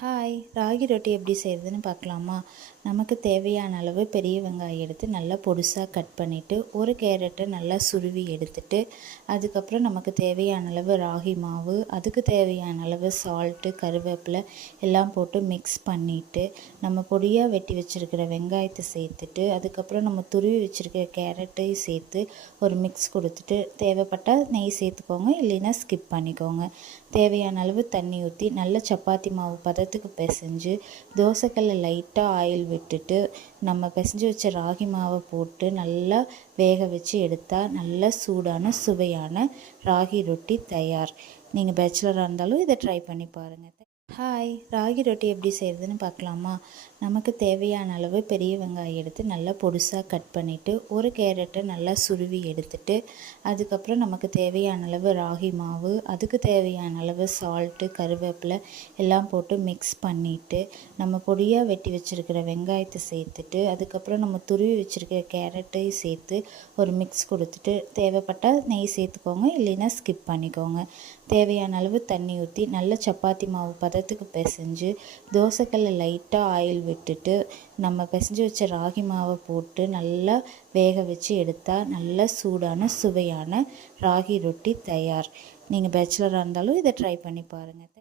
Hi, ragi ரொட்டி எப்படி செய்கிறதுன்னு பார்க்கலாமா? நமக்கு தேவையான அளவு பெரிய வெங்காயம் எடுத்து நல்லா பொடிசாக கட் பண்ணிவிட்டு, ஒரு கேரட்டை நல்லா சுருவி எடுத்துட்டு, அதுக்கப்புறம் நமக்கு தேவையான அளவு ராகி மாவு, அதுக்கு தேவையான அளவு சால்ட்டு, கருவேப்பிலை எல்லாம் போட்டு மிக்ஸ் பண்ணிவிட்டு, நம்ம பொடியாக வெட்டி வச்சுருக்கிற வெங்காயத்தை சேர்த்துட்டு, அதுக்கப்புறம் நம்ம துருவி வச்சுருக்கிற கேரட்டையும் சேர்த்து ஒரு மிக்ஸ் கொடுத்துட்டு, தேவைப்பட்டால் நெய் சேர்த்துக்கோங்க, இல்லைன்னா ஸ்கிப் பண்ணிக்கோங்க. தேவையான அளவு தண்ணி ஊற்றி நல்ல சப்பாத்தி மாவு பதத்துக்கு பிசைஞ்சு தோசைக்கல்லில் லைட்டாக ஆயில் விட்டுட்டு நம்ம பிசைஞ்சு வச்ச ராகி மாவை போட்டு நல்லா வேக வச்சு எடுத்தால் நல்ல சூடான சுவையான ராகி ரொட்டி தயார். நீங்கள் பேச்சுலராக இருந்தாலும் இதை ட்ரை பண்ணி பாருங்கள். ஹாய், ராகி ரொட்டி எப்படி செய்கிறதுன்னு பார்க்கலாமா? நமக்கு தேவையான அளவு பெரிய வெங்காயம் எடுத்து நல்லா பொடிசாக கட் பண்ணிவிட்டு, ஒரு கேரட்டை நல்லா சுருவி எடுத்துட்டு, அதுக்கப்புறம் நமக்கு தேவையான அளவு ராகி மாவு, அதுக்கு தேவையான அளவு சால்ட்டு, கருவேப்பிலை எல்லாம் போட்டு மிக்ஸ் பண்ணிவிட்டு, நம்ம பொடியாக வெட்டி வச்சுருக்கிற வெங்காயத்தை சேர்த்துட்டு, அதுக்கப்புறம் நம்ம துருவி வச்சுருக்கிற கேரட்டையும் சேர்த்து ஒரு மிக்ஸ் கொடுத்துட்டு, தேவைப்பட்டால் நெய் சேர்த்துக்கோங்க, இல்லைன்னா ஸ்கிப் பண்ணிக்கோங்க. தேவையான அளவு தண்ணி ஊற்றி நல்ல சப்பாத்தி மாவு பதத்துக்கு பிசைஞ்சு தோசைக்கல்லில் லைட்டாக ஆயில் விட்டுட்டு நம்ம பிசைஞ்சு வச்ச ராகி மாவை போட்டு நல்லா வேக வச்சு எடுத்தால் நல்ல சூடான சுவையான ராகி ரொட்டி தயார். நீங்கள் பேச்சுலராக இருந்தாலும் இதை ட்ரை பண்ணி பாருங்கள்.